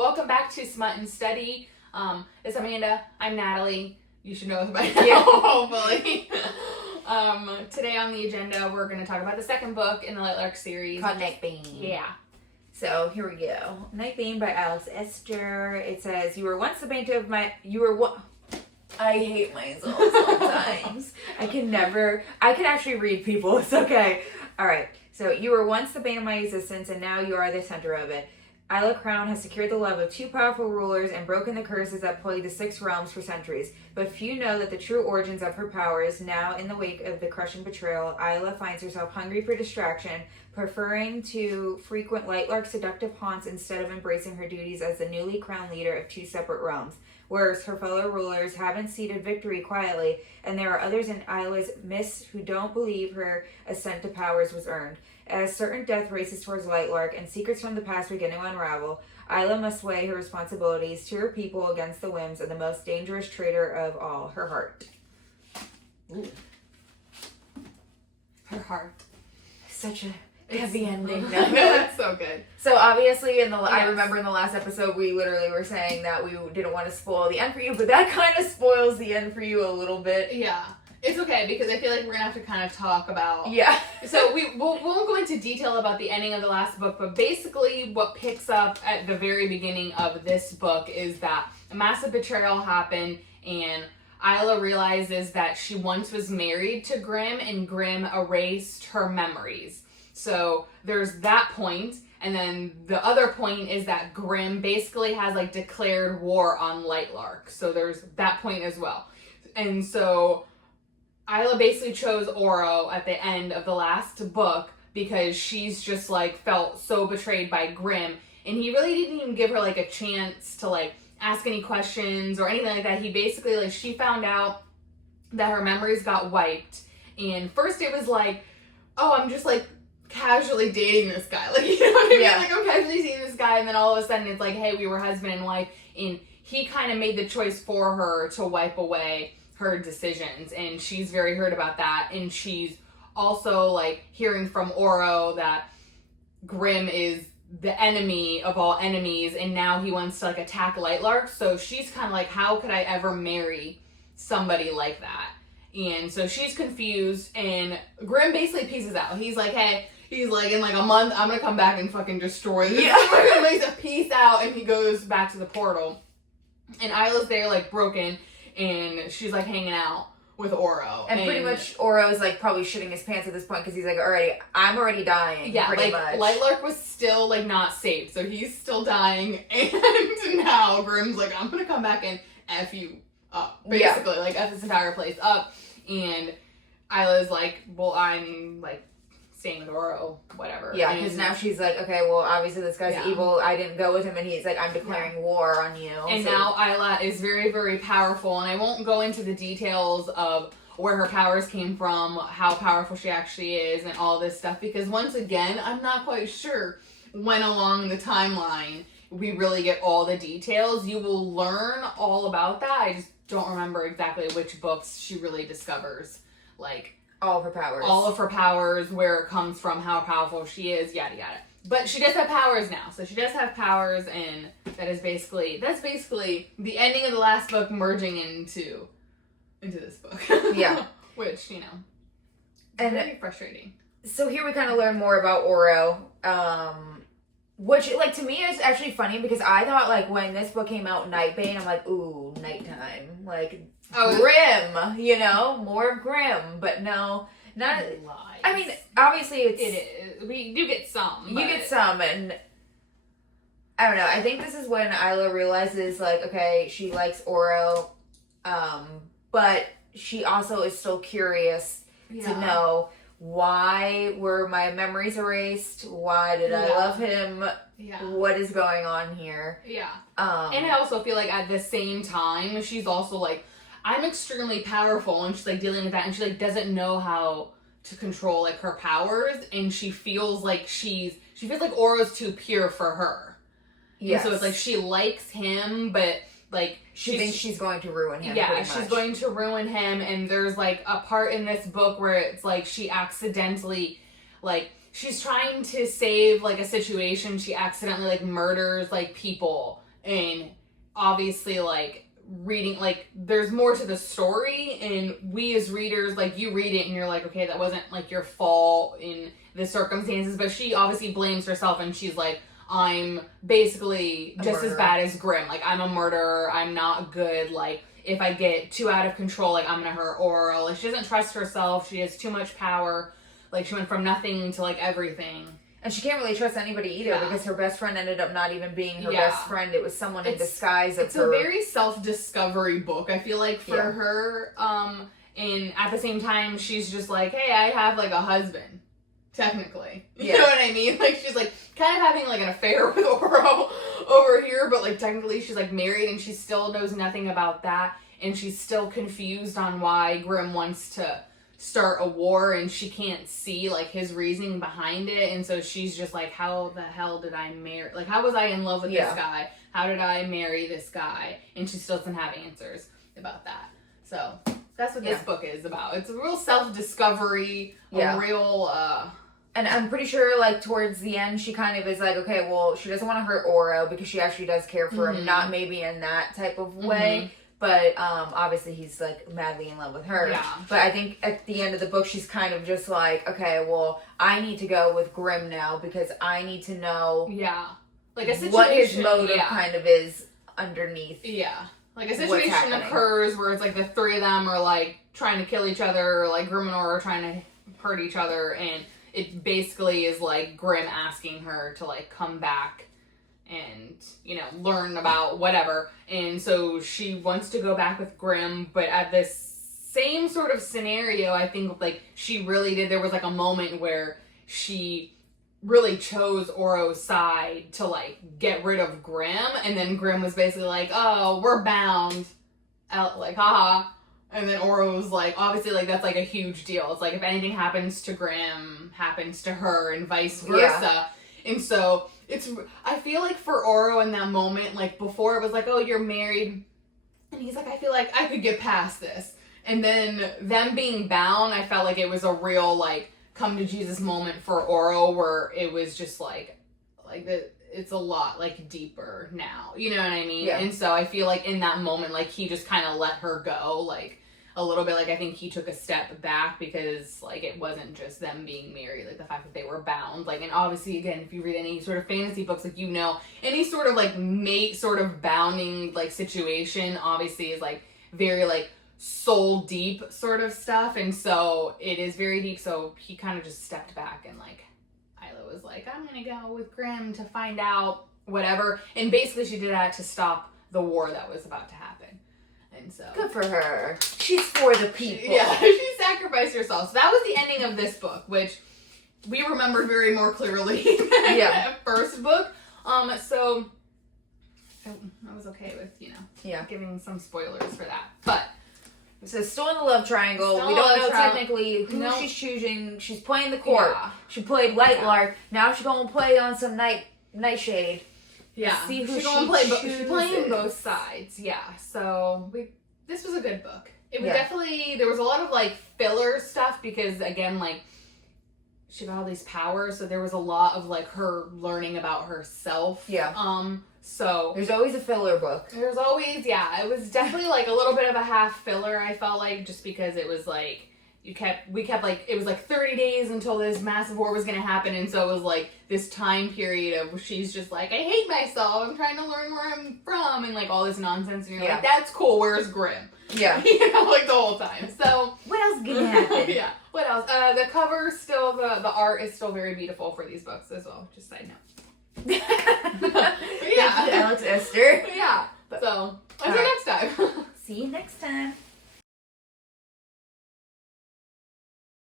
welcome back to Smut and Study. It's Amanda. I'm Natalie. You should know us by now, hopefully. Today on the agenda, we're going to talk about the second book in the Lightlark series. Called Nightbane. Yeah. So, here we go. Nightbane by Alex Aster. It says, you were once the bane of my... I hate myself sometimes. I can actually read people. It's okay. Alright. So, you were once the bane of my existence, and now you are the center of it. Isla Crown has secured the love of two powerful rulers and broken the curses that plagued the six realms for centuries. But few know that the true origins of her powers. Now, in the wake of the crushing betrayal, Isla finds herself hungry for distraction, preferring to frequent Lightlark's seductive haunts instead of embracing her duties as the newly crowned leader of two separate realms. Worse, her fellow rulers haven't ceded victory quietly, and there are others in Isla's midst who don't believe her ascent to powers was earned. As certain death races towards Lightlark and secrets from the past begin to unravel, Isla must weigh her responsibilities to her people against the whims of the most dangerous traitor of all, her heart. Ooh. Her heart. Such a heavy ending. That's so good. So obviously, I remember in the last episode, we literally were saying that we didn't want to spoil the end for you, but that kind of spoils the end for you a little bit. Yeah. It's okay, because I feel like we're going to have to kind of talk about... Yeah. So we won't go into detail about the ending of the last book, but basically what picks up at the very beginning of this book is that a massive betrayal happened, and Isla realizes that she once was married to Grimm, and Grimm erased her memories. So there's that point, and then the other point is that Grimm basically has, like, declared war on Lightlark. So there's that point as well. And so... Isla basically chose Oro at the end of the last book because she's just, like, felt so betrayed by Grimm. And he really didn't even give her, like, a chance to, like, ask any questions or anything like that. He basically, like, she found out that her memories got wiped. And first it was like, oh, I'm just, like, casually dating this guy. Like, you know what I mean? Yeah. Like, I'm casually seeing this guy. And then all of a sudden it's like, hey, we were husband and wife. And he kind of made the choice for her to wipe away her decisions, and she's very hurt about that. And she's also, like, hearing from Oro that Grimm is the enemy of all enemies, and now he wants to, like, attack Lightlark. So she's kind of like, how could I ever marry somebody like that? And so she's confused, and Grimm basically pieces out. He's like, hey, he's like, in like a month, I'm gonna come back and fucking destroy this. Yeah. He's a peace out, and he goes back to the portal. And Isla's there, like, broken, and she's, like, hanging out with Oro. And pretty much Oro's, like, probably shitting his pants at this point because he's like, I'm already dying. Yeah, pretty like, much. Lightlark was still, like, not safe, so he's still dying. And now Grimm's like, I'm gonna come back and F you up. Basically, like, F this entire place up. And Isla's like, well, I'm, like, staying with Oro, whatever. Yeah, because now she's like, okay, well, obviously this guy's evil. I didn't go with him, and he's like, I'm declaring war on you. And now Isla is very, very powerful, and I won't go into the details of where her powers came from, how powerful she actually is, and all this stuff, because once again, I'm not quite sure when along the timeline we really get all the details. You will learn all about that. I just don't remember exactly which books she really discovers, like, all of her powers. All of her powers, where it comes from, how powerful she is, yada yada. But she does have powers now. So she does have powers, and that's basically the ending of the last book merging into this book. Yeah. Which, you know, and very frustrating. So here we kind of learn more about Oro. Which, like, to me is actually funny because I thought, like, when this book came out, Nightbane, I'm like, ooh, nighttime. Like, Grimm, you know? More Grimm. But no, not... Lies. I mean, obviously It is. We do get some. You get some, and... I don't know. I think this is when Isla realizes, like, okay, she likes Oro, but she also is still curious to know... Why were my memories erased? Why did I love him? Yeah. What is going on here? Yeah. And I also feel like at the same time, she's also like, I'm extremely powerful, and she's like dealing with that, and she like doesn't know how to control like her powers, and she feels like she feels like Oro's too pure for her. Yeah. So it's like she likes him, but like she thinks she's going to ruin him. Yeah, she's going to ruin him, and there's like a part in this book where it's like she accidentally, like, she's trying to save like a situation, she accidentally like murders like people and obviously, like, reading, like, there's more to the story, and we as readers, like, you read it and you're like, okay, that wasn't, like, your fault in the circumstances, but she obviously blames herself, and she's like, I'm basically just as bad as Grimm. Like, I'm a murderer. I'm not good. Like, if I get too out of control, like, I'm gonna hurt Oro. Like, she doesn't trust herself. She has too much power. Like, she went from nothing to, like, everything. And she can't really trust anybody either because her best friend ended up not even being her best friend. It was someone in disguise of her. It's a very self-discovery book, I feel like, for her. And at the same time, she's just like, hey, I have, like, a husband. Technically. You know what I mean? Like, she's, like, kind of having, like, an affair with Oro over here, but, like, technically she's, like, married, and she still knows nothing about that, and she's still confused on why Grimm wants to start a war, and she can't see, like, his reasoning behind it, and so she's just like, how the hell did I marry, like, how was I in love with this guy? How did I marry this guy? And she still doesn't have answers about that. So, that's what this book is about. It's a real self-discovery, a real, And I'm pretty sure, like, towards the end, she kind of is like, okay, well, she doesn't want to hurt Oro because she actually does care for him. Not maybe in that type of way, but obviously he's, like, madly in love with her. Yeah. But I think at the end of the book, she's kind of just like, okay, well, I need to go with Grimm now because I need to know like a situation, what his motive kind of is underneath. Yeah. Like, a situation occurs where it's, like, the three of them are, like, trying to kill each other, or, like, Grimm and Oro are trying to hurt each other, and it basically is, like, Grimm asking her to, like, come back and, you know, learn about whatever. And so she wants to go back with Grimm, but at this same sort of scenario, I think, like, she really did. There was, like, a moment where she really chose Oro's side to, like, get rid of Grimm, and then Grimm was basically like, oh, we're bound. Like, haha. And then Oro was like, obviously, like, that's, like, a huge deal. It's like, if anything happens to Grimm, happens to her, and vice versa. And so, I feel like for Oro in that moment, like, before it was like, oh, you're married. And he's like, I feel like I could get past this. And then them being bound, I felt like it was a real, like, come to Jesus moment for Oro, where it was just like it's a lot, like, deeper now. You know what I mean? And so I feel like in that moment, like, he just kind of let her go, like, a little bit. Like, I think he took a step back because, like, it wasn't just them being married, like, the fact that they were bound. Like, and obviously, again, if you read any sort of fantasy books, like, you know, any sort of, like, mate sort of bounding, like, situation, obviously, is, like, very, like, soul deep sort of stuff. And so it is very deep. So he kind of just stepped back, and, like, Isla was like, I'm gonna go with Grimm to find out whatever. And basically she did that to stop the war that was about to happen. And so good for her. She's for the people. She sacrificed herself. So that was the ending of this book, which we remembered very more clearly than the first book. So I was okay with, you know, giving some spoilers for that. But so still in the love triangle. We don't know technically who she's choosing. She's playing the court. She played Lightlark. Now she's gonna play on some Nightshade. See who she's playing both sides. So this was a good book. It was definitely, there was a lot of, like, filler stuff because, again, like, she got all these powers, so there was a lot of, like, her learning about herself. So there's always a filler book. There's always, it was definitely, like, a little bit of a half filler, I felt like, just because it was, like, we kept, like, it was, like, 30 days until this massive war was gonna happen, and so it was, like, this time period of she's just like, I hate myself, I'm trying to learn where I'm from, and, like, all this nonsense, and you're like, that's cool, where's Grimm? You know, like, the whole time. So what else is gonna happen? What else? The cover still, the art is still very beautiful for these books as well, just side note. Thank you, Alex Aster. So, until next time. See you next time.